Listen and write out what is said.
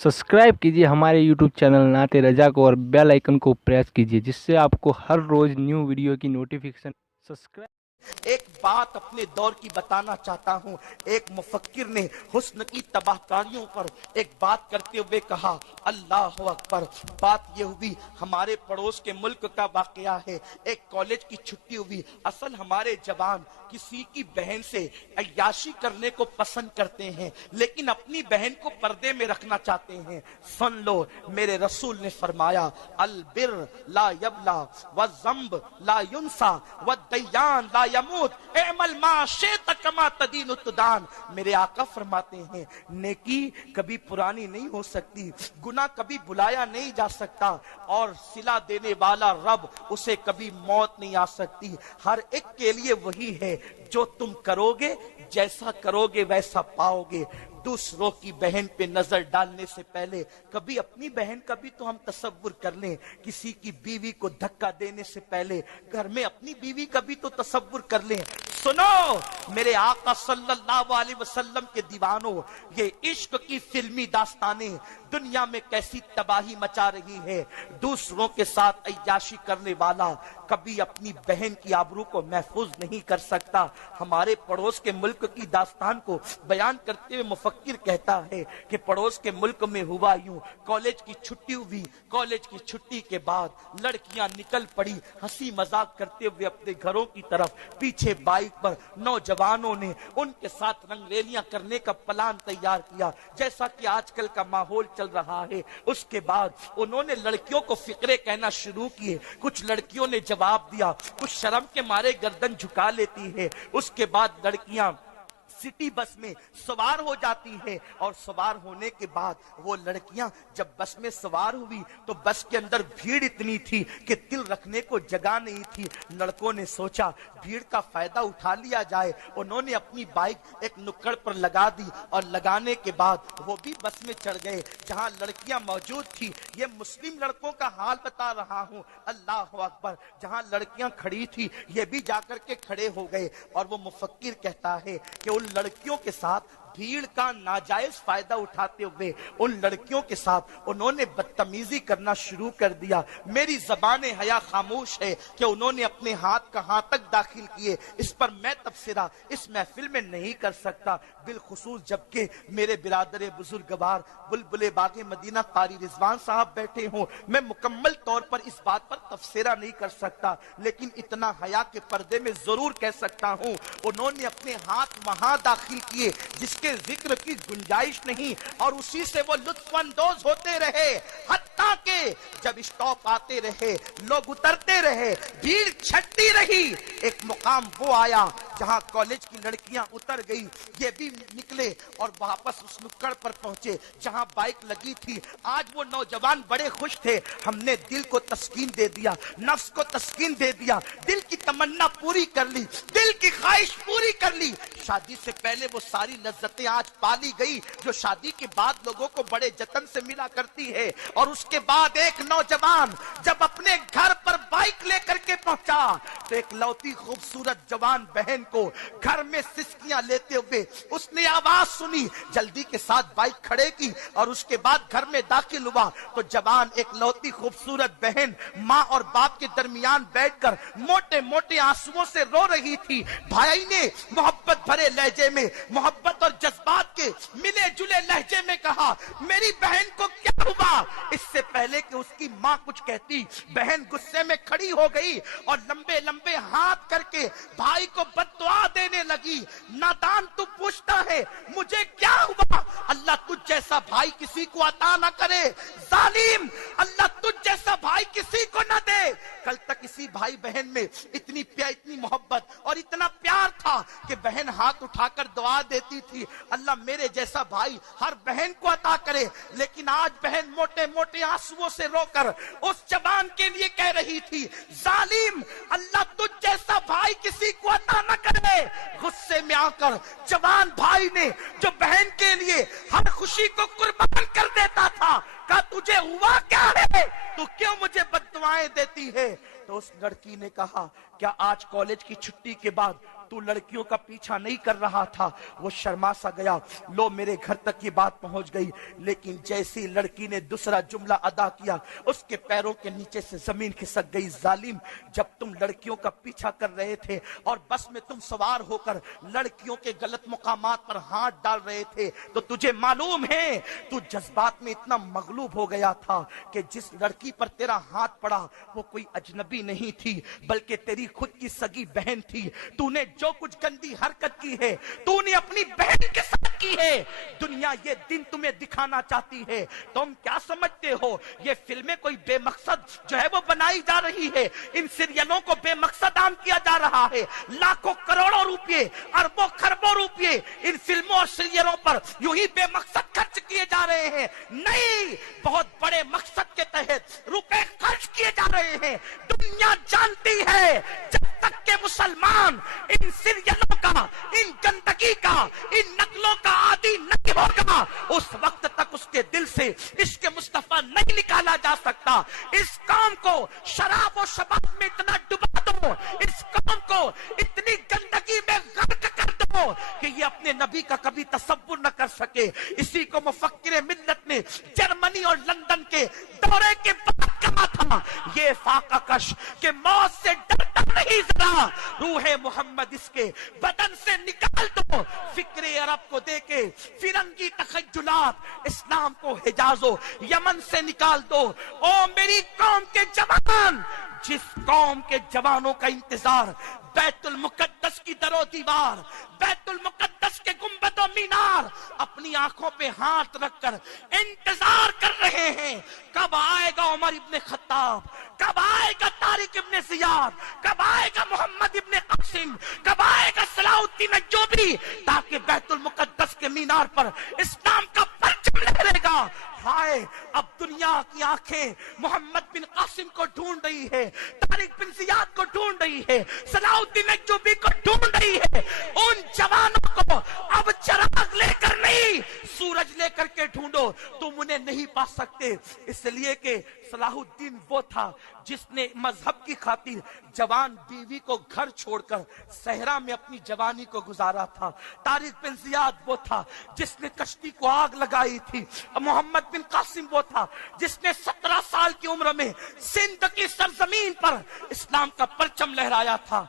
Subscribe कीजिए हमारे YouTube channel नाते रजा को और बेल आइकन को प्रेस कीजिए जिससे आपको हर रोज न्यू वीडियो की नोटिफिकेशन सब्सक्राइब। एक बात अपने दौर की बताना चाहता हूं। एक मुफक्किर ने हुस्न की तबाहकारियों पर एक बात करते हुए कहा, अल्लाह अकबर। बात यह हुई, हमारे पड़ोस के मुल्क का वाकया है। एक कॉलेज की छुट्टी हुई। असल हमारे जवान किसी की बहन से अय्याशी करने को पसंद करते हैं, लेकिन अपनी बहन को पर्दे में रखना चाहते हैं। सुन लो, मेरे रसूल ने फरमाया, अल बिर ला यबला व ज़म्ब ला युनसा व दयान ला यमूत एमल मा शेत कमा तदीन तुदान। मेरे आका फरमाते हैं, नेकी कभी पुरानी नहीं हो सकती, गुनाह कभी बुलाया नहीं जा सकता, और सिला देने वाला रब उसे कभी मौत नहीं आ सकती। हर एक के लिए वही है, जो तुम करोगे जैसा करोगे वैसा पाओगे। दूसरों की बहन पे नजर डालने से पहले कभी अपनी बहन का भी तो हम तसव्वुर कर लें। किसी की बीवी को धक्का देने से पहले घर में अपनी बीवी का भी तो तसव्वुर कर लें। सुनो मेरे आका सल्लल्लाहु अलैहि वसल्लम के दीवानों, ये इश्क की फिल्मी दास्तानें दुनिया में कैसी तबाही मचा रही है। दूसरों के साथ अय्याशी करने वाला कभी अपनी बहन की आबरू को महफूज नहीं कर सकता। हमारे पड़ोस के मुल्क की दास्तान को बयान करते हुए मुफक्किर कहता है कि पड़ोस के मुल्क में हुआ यूं, कॉलेज की छुट्टी हुई। कॉलेज की छुट्टी के बाद लड़कियां निकल पड़ी हंसी मजाक करते हुए अपने घरों की तरफ। पीछे बाइक पर नौजवानों ने उनके साथ रंगरेलियां करने का प्लान तैयार किया, जैसा कि आजकल का माहौल चल रहा है। उसके बाद उन्होंने लड़कियों को फिक्रे कहना शुरू किए। कुछ लड़कियों ने जवाब दिया, कुछ शर्म के मारे गर्दन झुका लेती है। उसके बाद लड़कियां सिटी बस में सवार हो जाती है, और सवार होने के बाद वो लड़कियां जब बस में सवार हुई तो बस के अंदर भीड़ इतनी थी कि तिल रखने को जगह नहीं थी। लड़कों ने सोचा भीड़ का फायदा उठा लिया जाए। उन्होंने अपनी बाइक एक नुक्कड़ पर लगा दी, और लगाने के बाद वो भी बस में चढ़ गए जहां लड़कियां मौजूद थी। ये मुस्लिम लड़कों का हाल बता रहा हूं, अल्लाह अकबर। जहां लड़कियां खड़ी थी ये भी जाकर के खड़े हो गए, और वो मुफक्किर कहता है कि उन लड़कियों के साथ भीड़ का नाजायज फायदा उठाते हुए उन लड़कियों के साथ उन्होंने बदतमीजी करना शुरू कर दिया। मेरी ज़बान हया खामोश है कि उन्होंने अपने हाथ कहां तक दाखिल किए, इस पर मैं तबसरा इस महफिल में नहीं कर सकता, बिलखुसूस जबकि मेरे बिरादर बुजुर्गवार बुलबुले बागे मदीना कारी रिजवान साहब बैठे हों। मैं मुकम्मल तौर पर इस बात पर तबसरा नहीं कर सकता, लेकिन इतना हया के पर्दे में जरूर कह सकता हूं, उन्होंने अपने हाथ वहां दाखिल किए जिसके जिक्र की गुंजाइश नहीं, और उसी से वो लुत्फअंदोज होते रहे। हत्ता के जब स्टॉप आते रहे, लोग उतरते रहे, भीड़ छटती रही। एक मुकाम वो आया जहां कॉलेज की लड़कियां उतर गई, ये भी निकले और वापस उस नुक्कड़ पर पहुंचे जहां बाइक लगी थी। आज वो नौजवान बड़े खुश थे, हमने दिल को तस्कीन दे दिया, नफ्स को तस्कीन दे दिया, दिल की तमन्ना पूरी कर ली, दिल की ख्वाहिश पूरी कर ली। शादी से पहले वो सारी लज्जतें आज पाली गई जो शादी के बाद लोगों को बड़े जतन से मिला करती है। और उसके बाद एक नौजवान जब अपने घर पर बाइक लेकर के पहुंचा तो एक लौती खूबसूरत जवान बहन को घर में सिसकियां लेते हुए उसने आवाज सुनी, जल्दी के साथ बाइक खड़े की, और उसके बाद घर में दाखिल हुआ तो जवान एक लौती खूबसूरत बहन माँ और बाप के दरमियान बैठकर मोटे मोटे आंसुओं से रो रही थी। भाई ने मोहब्बत भरे लहजे में, मोहब्बत और जज्बात के मिले जुले लहजे में कहा, मेरी बहन को क्या हुआ? इससे पहले कि उसकी माँ कुछ कहती, बहन गुस्से में खड़ी हो गई और लंबे लंबे हाथ करके भाई को बद्दुआ देने लगी। नादान तू पूछता है मुझे क्या हुआ? अल्लाह तुझ जैसा भाई किसी को अता ना करे। जालिम, अल्लाह तुझ जैसा भाई किसी को ना दे। कल तक इसी भाई बहन में इतनी प्यार, इतनी मोहब्बत और इतना प्यार था कि बहन हाथ उठाकर दुआ देती थी, अल्लाह मेरे जैसा भाई हर बहन को अता करे। लेकिन आज बहन मोटे मोटे आंसुओं से रोकर उस जवान के लिए कह रही थी, जालिम, अल्लाह तुझ जैसा भाई किसी को अता न करे। गुस्से में आकर जवान भाई ने जो बहन के लिए हर खुशी को कुर्बान कर देता था, कहा तुझे हुआ क्या है, तू क्यों मुझे बद्दुआएं देती है? तो उस लड़की ने कहा, क्या आज कॉलेज की छुट्टी के बाद तू लड़कियों का पीछा नहीं कर रहा था। वो शर्मा सा गया, लो मेरे घर तक ये बात पहुंच गई। लेकिन जैसी लड़की ने दूसरा जुमला अदा किया, उसके पैरों के नीचे से जमीन खिसक गई। जालिम, जब तुम लड़कियों का पीछा कर रहे थे और बस में तुम सवार होकर लड़कियों के गलत मुकामात पर हाथ डाल रहे थे, तो तुझे मालूम है तू जज्बात में इतना मगलूब हो गया था कि जिस लड़की पर तेरा हाथ पड़ा वो कोई अजनबी नहीं थी, बल्कि तेरी खुद की सगी बहन थी। तूने जो कुछ गंदी हरकत की है, तूने अपनी बहन के साथ की है। दुनिया ये दिन तुम्हें दिखाना चाहती है। तुम क्या समझते हो ये फिल्में कोई बेमकसद जो है वो बनाई जा रही है? इन सीरियलों को बेमकसद आम किया जा रहा है। लाखों करोड़ों रुपए, अरबों खरबों रुपए इन फिल्मों और सीरियलों पर यूं ही बेमकसद खर्च किए जा रहे हैं। नहीं, बहुत बड़े मकसद के तहत रुपए खर्च किए जा रहे हैं। दुनिया जानती है जब तक के मुसलमान इन सीरियलों का, इन गंदगी का, इन नकलों का आदी नहीं होगा, उस वक्त तक उसके दिल से इश्क मुस्तफा नहीं निकाला जा सकता। इस कौम को शराब और शबाब में इतना डुबा दो, इस कौम को इतनी गंदगी में गर्क कर दो कि ये अपने नबी का कभी तसव्वुर न कर सके। इसी को मुफक्किर मिल्लत ने जर्मनी और लंदन के दौरे के बाद कहा था, ये फाका कश के मौत से डरता नहीं जरा, रूहे मोहम्मद इसके बदन से निकाल दो। फिक्रे अरब को देके फिरंगी तखज्जुलात, इस्लाम को हिजाजो यमन से निकाल दो। ओ मेरी कौम के जवान, जिस कौम के जवानों का इंतजार बैतुल मुकद्दस की दरो दीवार, बैतुल मुकद्दस के गुंबदो मीनार अपनी आंखों पे हाथ रखकर इंतजार कर रहे हैं, कब आएगा उमर इब्ने खत्ताब, कब आएगा तारिक इब्ने जियाद, कब आएगा मोहम्मद इब्ने कासिम, कब आएगा सलाउद्दीन अय्यूबी, ताकि बैतुल मुकद्दस के मीनार पर इस्लाम का परचम लहरेगा। हाय, अब दुनिया की आंखें मोहम्मद बिन कासिम को ढूंढ रही है, तारिक बिन जियाद को ढूंढ रही है, सलाउद्दीन अय्यूबी को ढूंढ रही है। उन जवानों को अब चिराग लेकर नहीं, सूरज लेकर के ढूंढो, तुम उन्हें नहीं पा सकते। इसलिए कि सलाहुद्दीन वो था जिसने मजहब की खातिर जवान बीवी को घर छोड़कर सहरा में अपनी जवानी को गुजारा था। तारिक बिन जियाद वो था जिसने कश्ती को आग लगाई थी। मोहम्मद बिन कासिम वो था जिसने 17 साल की उम्र में सिंध की सरजमीन पर इस्लाम का परचम लहराया था।